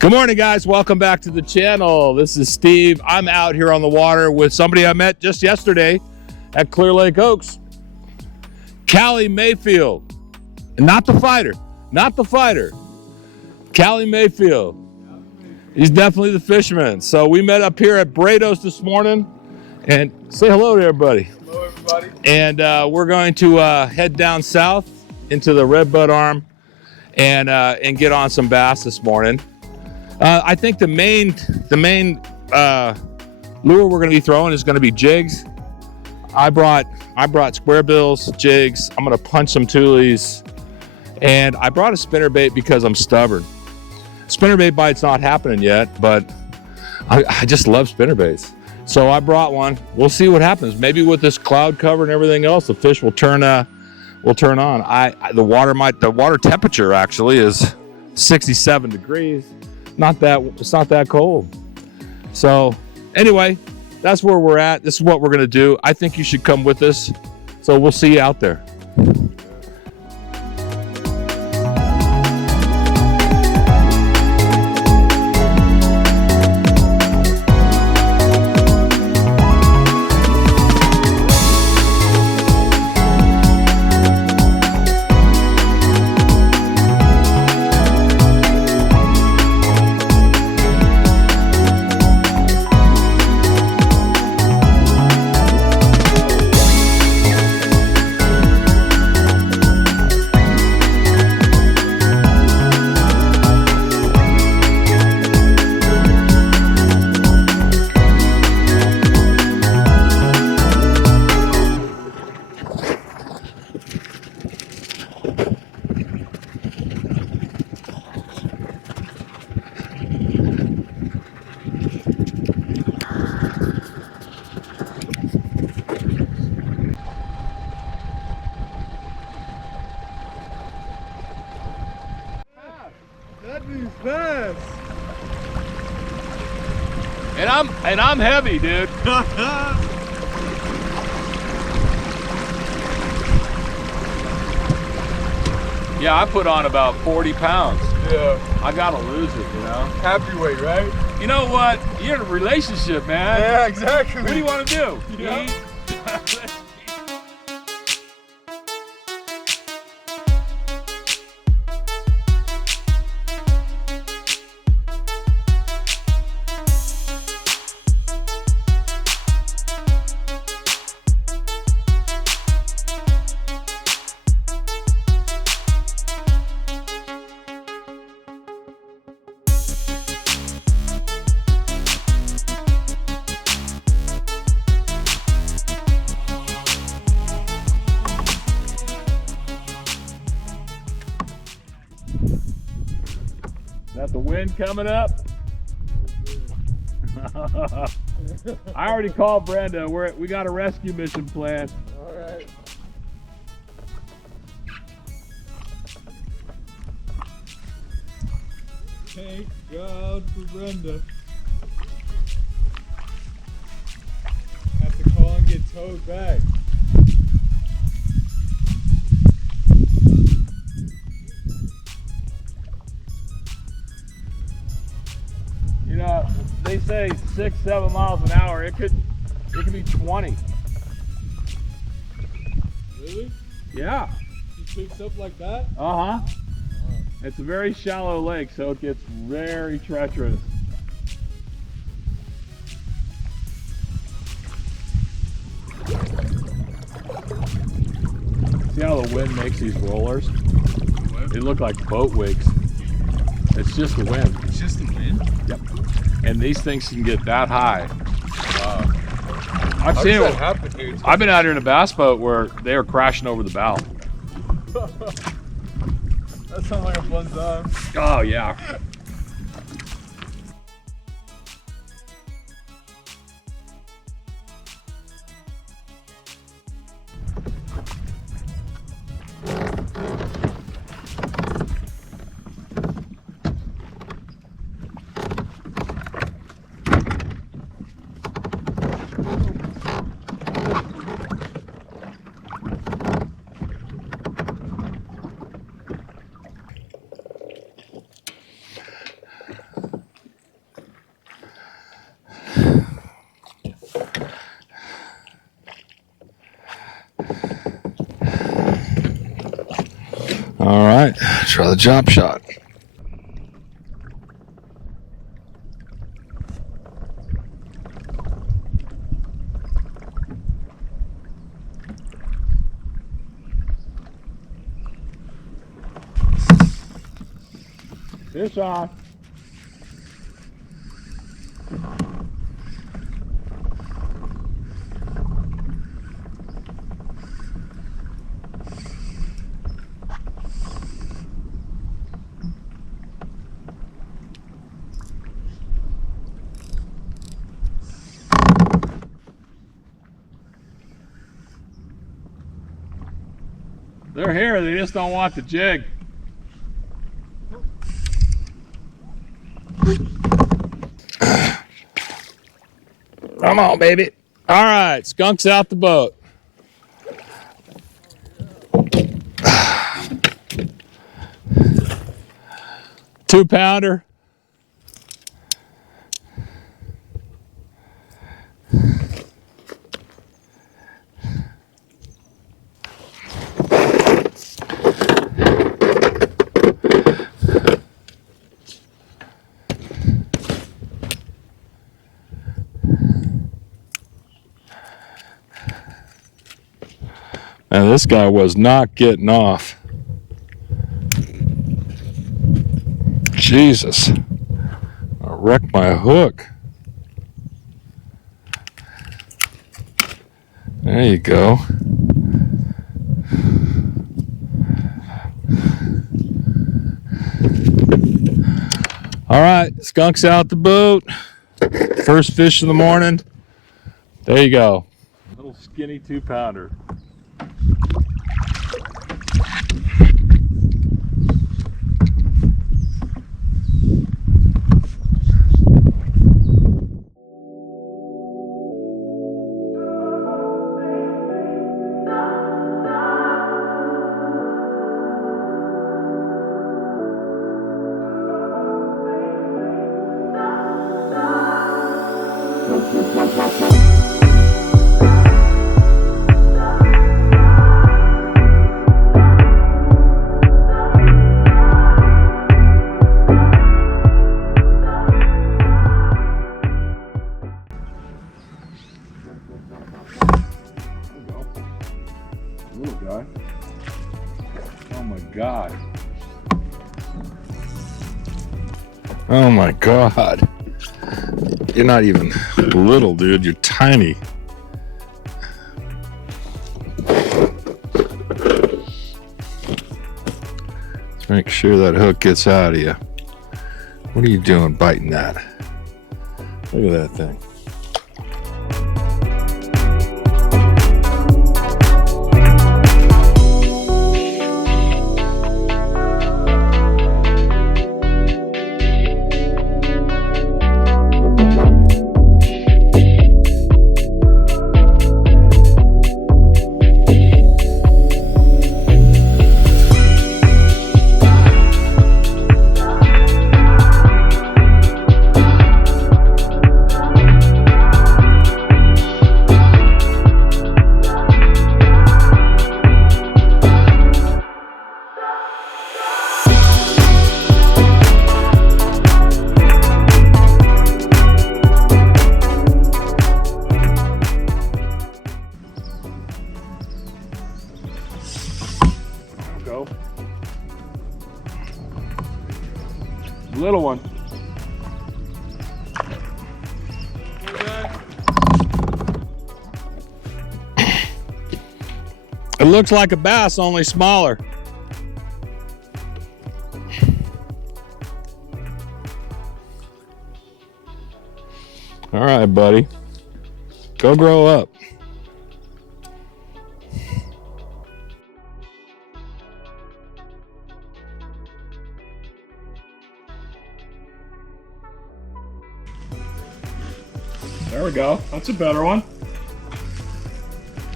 Good morning, guys. Welcome back to the channel. This is Steve. I'm out here on the water with somebody I met just yesterday at Clear Lake Oaks. Callie Mayfield. And not the fighter. Callie Mayfield. He's definitely the fisherman. So we met up here at Brados this morning. And say hello to everybody. Hello, everybody. And we're going to head down south into the Redbud Arm and get on some bass this morning. I think the main lure we're going to be throwing is going to be jigs. I brought square bills, jigs. I'm going to punch some toolies, and I brought a spinnerbait because I'm stubborn. Spinnerbait bite's not happening yet, but I just love spinnerbaits. So I brought one. We'll see what happens. Maybe with this cloud cover and everything else, the fish will turn on. The water temperature actually is 67 degrees. It's not that cold. So anyway, that's where we're at. This is what we're going to do. I think you should come with us. So we'll see you out there. That dude's fast. And I'm heavy, dude. Yeah, I put on about 40 pounds. Yeah. I gotta lose it, you know. Happy weight, right? You know what? You're in a relationship, man. Yeah, exactly. What do you want to do? Yeah. Eat? Got the wind coming up. I already called Brenda. We got a rescue mission planned. All right. Thank God for Brenda. Have to call and get towed back. You know, they say 6-7 miles an hour. It could be 20. Really? Yeah. He picks up like that? Uh-huh. Oh. It's a very shallow lake, so it gets very treacherous. See how the wind makes these rollers? What? They look like boat wigs. It's just the wind. It's just the wind? Yep. And these things can get that high. How I've seen does that it. happen, dude? I've been out here in a bass boat where they were crashing over the bow. That sounds like a fun time. Oh yeah. All right, try the chop shot. Fish on. They're here, they just don't want the jig. Come on, baby. All right, skunk's out the boat. Two-pounder. And this guy was not getting off. Jesus. I wrecked my hook. There you go. All right, skunk's out the boat. First fish of the morning. There you go. Little skinny 2-pounder. Little guy. Oh my God. Oh my God. You're not even little, dude. You're tiny. Let's make sure that hook gets out of you. What are you doing biting that? Look at that thing. Go. Little one. It looks like a bass, only smaller. All right, buddy. Go grow up. There we go. That's a better one.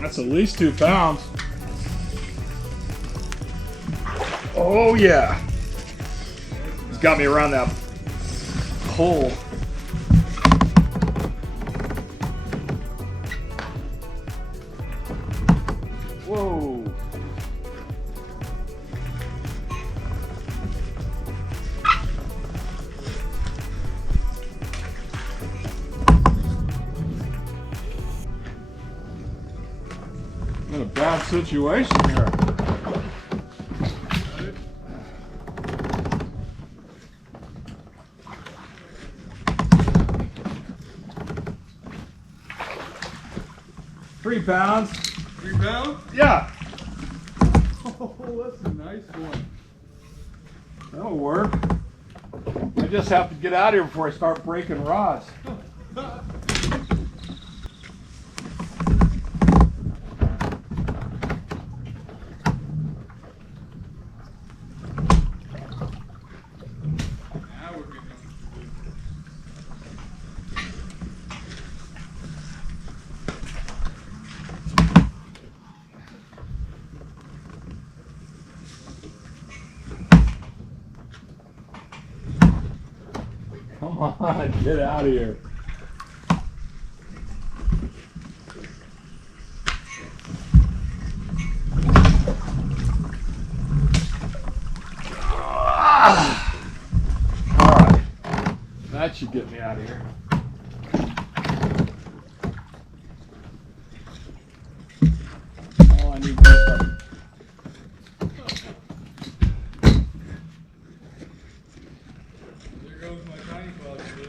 That's at least 2 pounds. Oh yeah. He's got me around that hole. Whoa. I'm in a bad situation here. £3. 3 pounds? Yeah, Oh, that's a nice one. that'll work. I just have to get out of here before I start breaking rods. Now we're getting Come on, get out of here. All right, that should get me out of here. All I need to do There goes my tiny closet.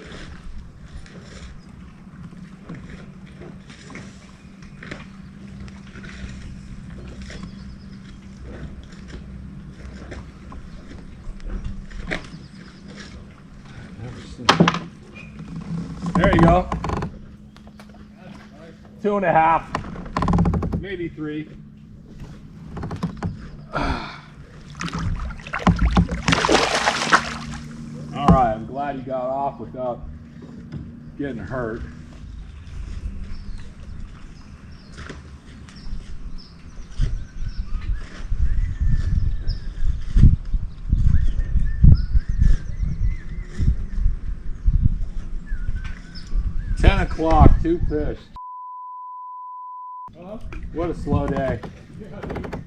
There you go. That's a nice one. 2.5, maybe 3. All right, I'm glad you got off without getting hurt. $10, 2 fish. Huh? What a slow day. Yeah, dude.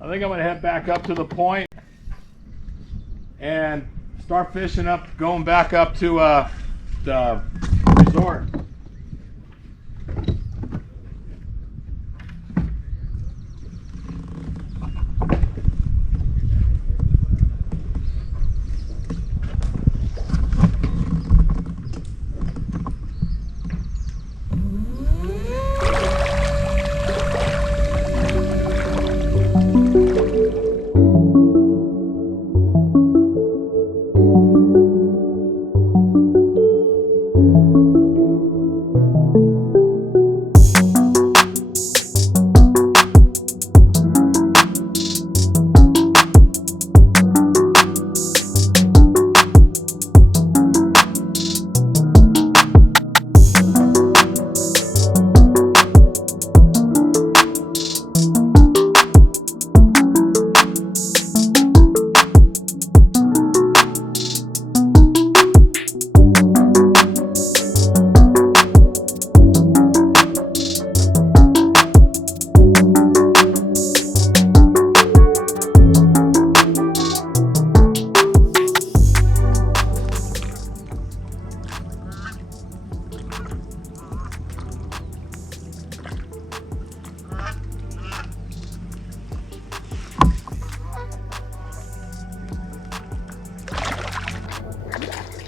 I think I'm gonna head back up to the point and start fishing up, going back up to the resort.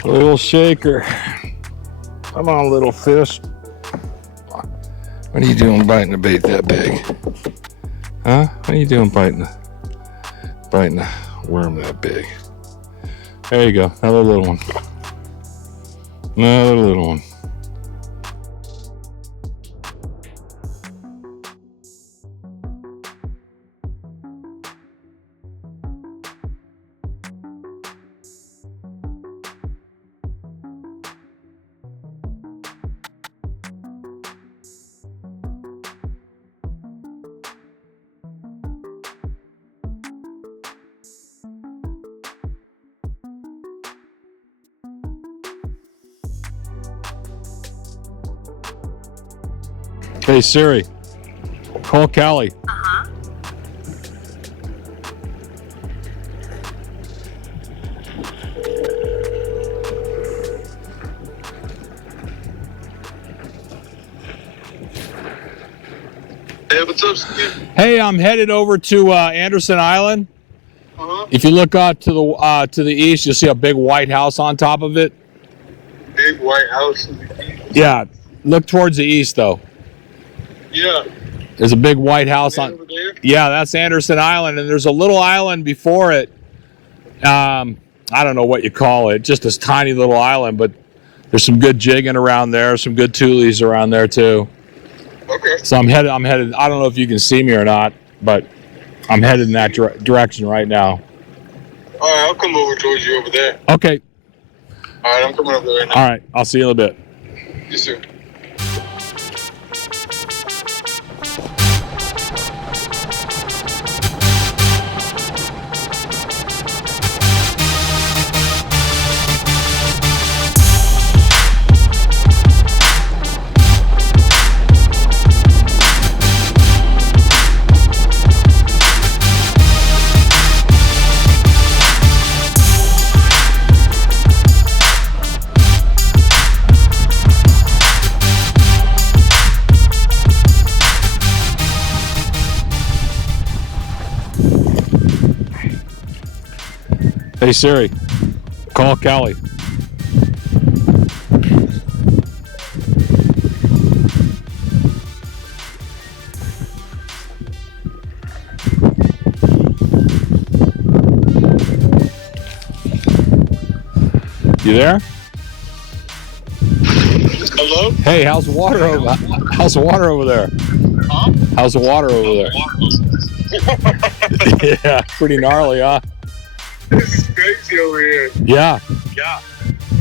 Little shaker. Come on, little fish. What are you doing biting a bait that big? Huh? What are you doing biting a worm that big? There you go. Another little one. Another little one. Hey Siri, call Callie. Hey, what's up, Skip? Hey, I'm headed over to Anderson Island. If you look out to the east, you'll see a big white house on top of it. Big white house. Yeah, look towards the east though. Yeah. There's a big white house Right on. over there? Yeah, that's Anderson Island, and there's a little island before it. I don't know what you call it, just this tiny little island, but there's some good jigging around there, some good toolies around there too. Okay. So I'm headed. I don't know if you can see me or not, but I'm headed in that direction right now. All right, I'll come over towards you over there. Okay. All right, I'm coming over there right now. All right. I'll see you in a bit. Yes, sir. Hey Siri, call Kelly. You there? Hello? Hey, how's the water over? How's the water over there? Huh? How's the water over there? Yeah, pretty gnarly, huh? This is crazy over here. Yeah. Yeah.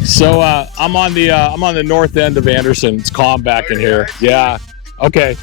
So I'm on the north end of Anderson. It's calm back in here. Yeah. Okay.